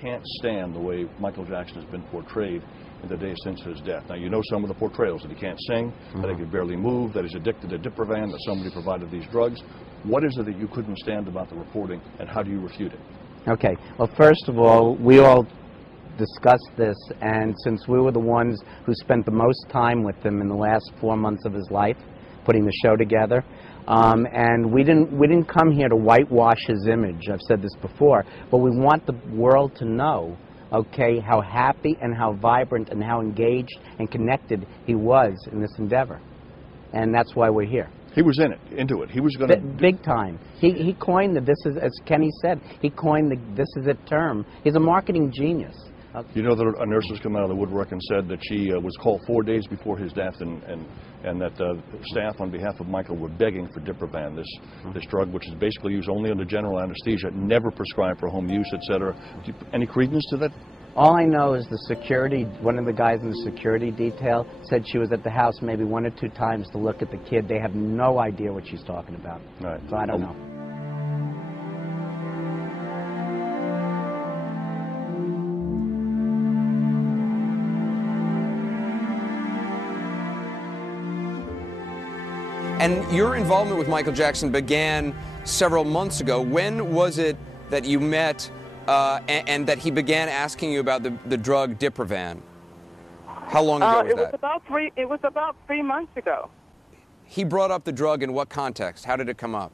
can't stand the way Michael Jackson has been portrayed in the days since his death. Now, you know some of the portrayals, that he can't sing, that he can barely move, that he's addicted to Diprovan, that somebody provided these drugs. What is it that you couldn't stand about the reporting, and how do you refute it? Okay. Well, first of all, we all discussed this, and since we were the ones who spent the most time with him in the last 4 months of his life, putting the show together, and we didn't come here to whitewash his image. I've said this before, but we want the world to know, okay, how happy and how vibrant and how engaged and connected he was in this endeavor, and that's why we're here. He was into it. He was going to... Big time. He coined the, this is, as Kenny said, he coined the this is it term. He's a marketing genius. You know that a nurse has come out of the woodwork and said that she was called 4 days before his death, and that staff on behalf of Michael were begging for Diprovan, this drug, which is basically used only under general anesthesia, never prescribed for home use, etc. Any credence to that? All I know is the security, one of the guys in the security detail said she was at the house maybe 1 or 2 times to look at the kid. They have no idea what she's talking about. Right. So I don't know. And your involvement with Michael Jackson began several months ago. When was it that you met and that he began asking you about the drug Diprovan? How long ago was that? It was about 3 months ago. He brought up the drug in what context? How did it come up?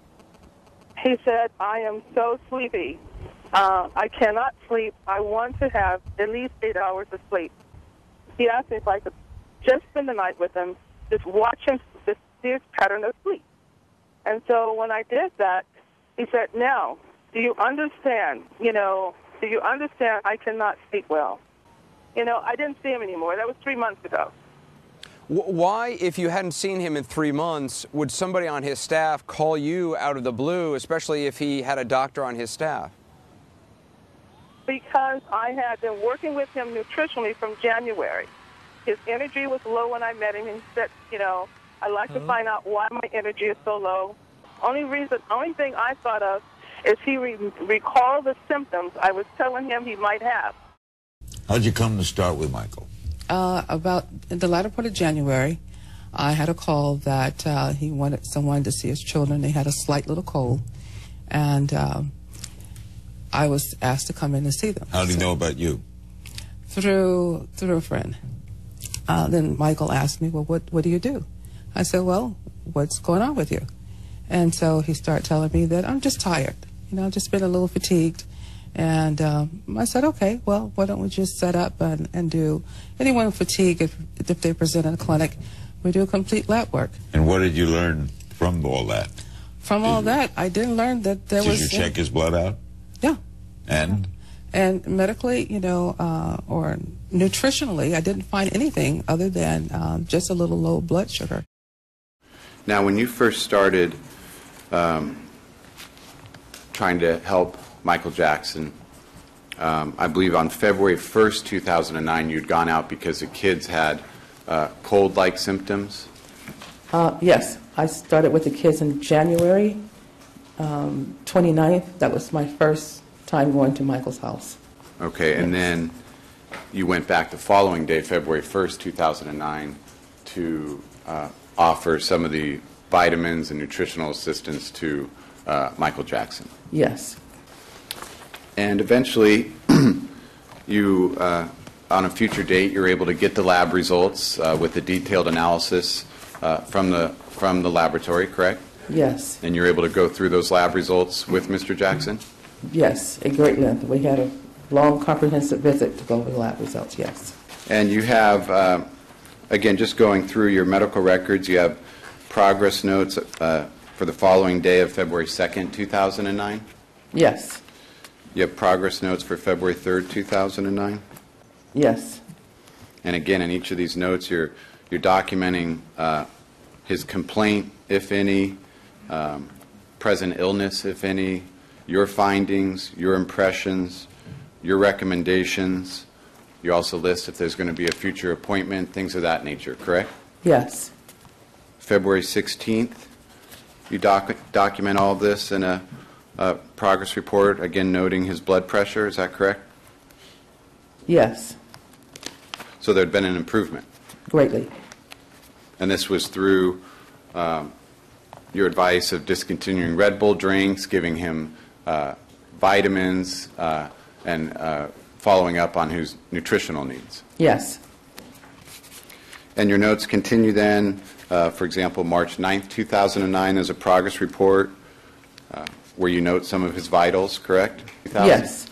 He said, I am so sleepy. I cannot sleep. I want to have at least 8 hours of sleep. He asked me if I could just spend the night with him, just watch him, this pattern of sleep. And so when I did that, he said, now, do you understand, do you understand I cannot sleep well? I didn't see him anymore. That was 3 months ago. Why, if you hadn't seen him in 3 months, would somebody on his staff call you out of the blue, especially if he had a doctor on his staff? Because I had been working with him nutritionally from January. His energy was low when I met him. He said, I'd like to find out why my energy is so low. Only thing I thought of is he recalled the symptoms I was telling him he might have. How'd you come to start with Michael? About in the latter part of January, I had a call that he wanted someone to see his children. They had a slight little cold, and I was asked to come in and see them. How did he know about you? Through a friend. Then Michael asked me, well, what do you do? I said, well, what's going on with you? And so he started telling me that I'm just tired. I've just been a little fatigued. And I said, okay, well, why don't we just set up and do anyone with fatigue, if they present in a clinic, we do a complete lab work. And what did you learn from all that? From all that, I didn't learn that there was... Did you check his blood out? Yeah. And? And medically, or nutritionally, I didn't find anything other than just a little low blood sugar. Now, when you first started trying to help Michael Jackson, I believe on February 1st, 2009, you'd gone out because the kids had cold-like symptoms? Yes. I started with the kids in January 29th. That was my first time going to Michael's house. Okay, and then you went back the following day, February 1st, 2009, to offer some of the vitamins and nutritional assistance to Michael Jackson. Yes. And eventually, you, on a future date, you're able to get the lab results with the detailed analysis from the laboratory, correct? Yes. And you're able to go through those lab results with Mr. Jackson? Yes, at great length. We had a long, comprehensive visit to go over the lab results, yes. And you have, again, just going through your medical records, you have progress notes for the following day of February 2nd, 2009? Yes. You have progress notes for February 3rd, 2009? Yes. And again, in each of these notes, you're documenting his complaint, if any, present illness, if any, your findings, your impressions, your recommendations. You also list if there's going to be a future appointment, things of that nature, correct? Yes. February 16th, you document all of this in a progress report, again noting his blood pressure, is that correct? Yes, So there had been an improvement. greatly. And this was through your advice of discontinuing Red Bull drinks, giving him vitamins, and following up on his nutritional needs. Yes, And your notes continue then, for example, March 9th, 2009, there's a progress report where you note some of his vitals, correct? yes,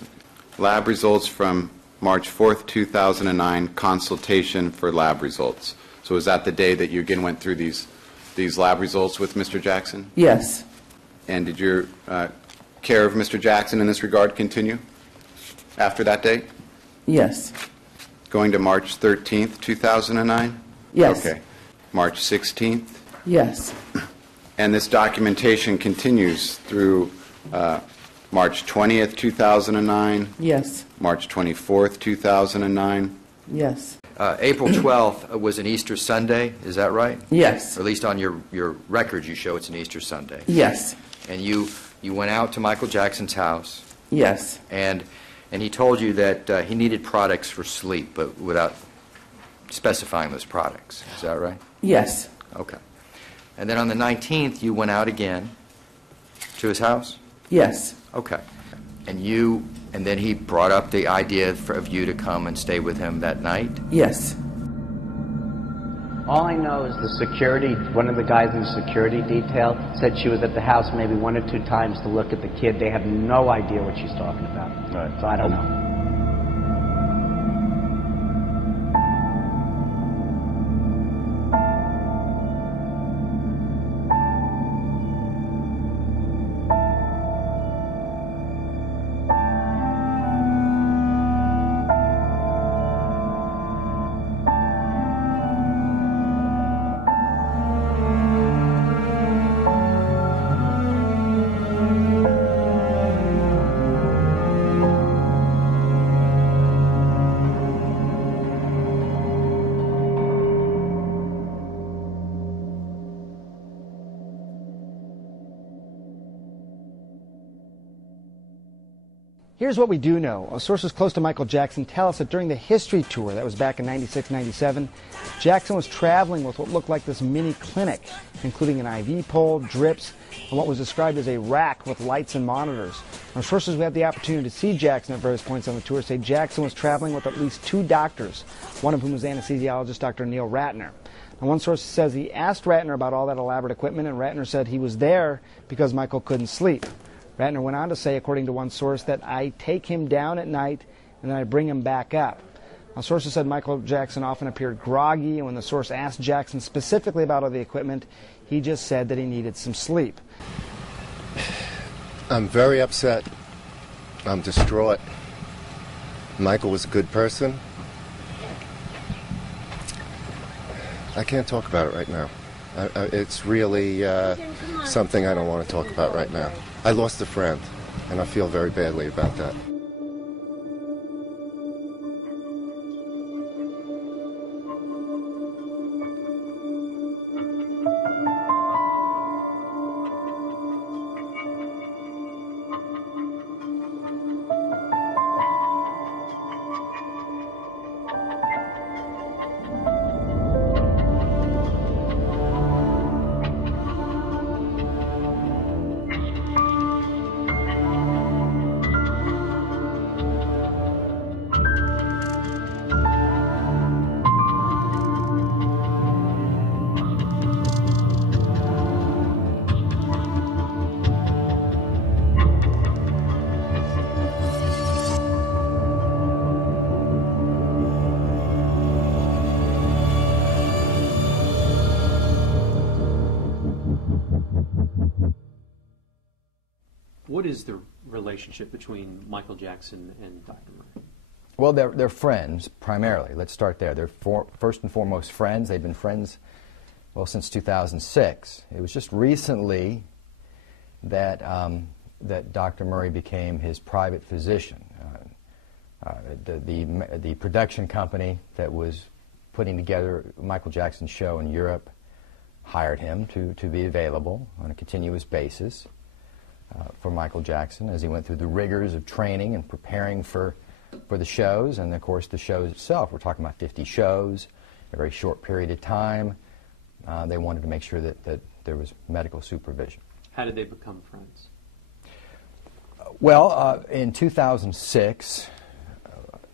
Lab results from March 4th, 2009, consultation for lab results. So is that the day that you again went through these lab results with Mr. Jackson? yes, And did your care of Mr. Jackson in this regard continue after that date? yes, Going to March 13th, 2009? yes, Okay. March 16th? yes, And this documentation continues through March 20th, 2009, yes, March 24th, 2009. yes, April 12th was an Easter Sunday, is that right? yes, Or at least on your records you show it's an Easter Sunday. yes, And you went out to Michael Jackson's house, yes, and he told you that he needed products for sleep, but without specifying those products. Is that right? yes, Okay. And then on the 19th, you went out again to his house? yes, Okay. And then he brought up the idea of you to come and stay with him that night? yes, All I know is the security, one of the guys in the security detail said she was at the house maybe 1 or 2 times to look at the kid. They have no idea what she's talking about. Right. So I don't know. Here's what we do know. Sources close to Michael Jackson tell us that during the History Tour, that was back in '96, '97, Jackson was traveling with what looked like this mini clinic, including an IV pole, drips, and what was described as a rack with lights and monitors. Our sources who had the opportunity to see Jackson at various points on the tour say Jackson was traveling with at least 2 doctors, one of whom was anesthesiologist Dr. Neil Ratner. Now, one source says he asked Ratner about all that elaborate equipment, and Ratner said he was there because Michael couldn't sleep. Ratner went on to say, according to one source, that I take him down at night and then I bring him back up. Now, sources said Michael Jackson often appeared groggy, and when the source asked Jackson specifically about all the equipment, he just said that he needed some sleep. I'm very upset. I'm distraught. Michael was a good person. I can't talk about it right now. It's really something I don't want to talk about right now. I lost a friend, and I feel very badly about that. What is the relationship between Michael Jackson and Dr. Murray? Well, they're friends, primarily. Let's start there. They're first and foremost friends. They've been friends, well, since 2006. It was just recently that, that Dr. Murray became his private physician. The production company that was putting together Michael Jackson's show in Europe hired him to be available on a continuous basis for Michael Jackson as he went through the rigors of training and preparing for for the shows, and of course the shows itself. We're talking about 50 shows, a very short period of time. They wanted to make sure that there was medical supervision. How did they become friends? Well, in 2006,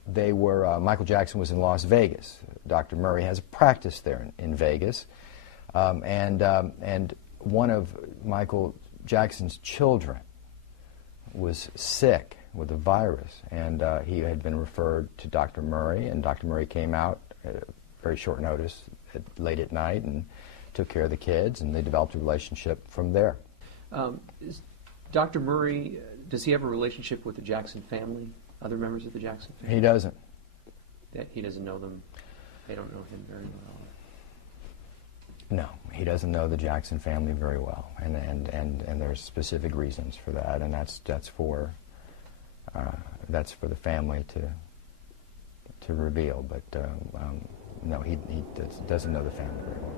Michael Jackson was in Las Vegas. Dr. Murray has a practice there in Vegas, and one of Michael Jackson's children was sick with a virus, and he had been referred to Dr. Murray, and Dr. Murray came out at very short notice, late at night, and took care of the kids, and they developed a relationship from there. Dr. Murray, does he have a relationship with the Jackson family, other members of the Jackson family? He doesn't. He doesn't know them? They don't know him very well? No, he doesn't know the Jackson family very well, and there's specific reasons for that, and that's for the family to reveal. But no, he doesn't know the family very well.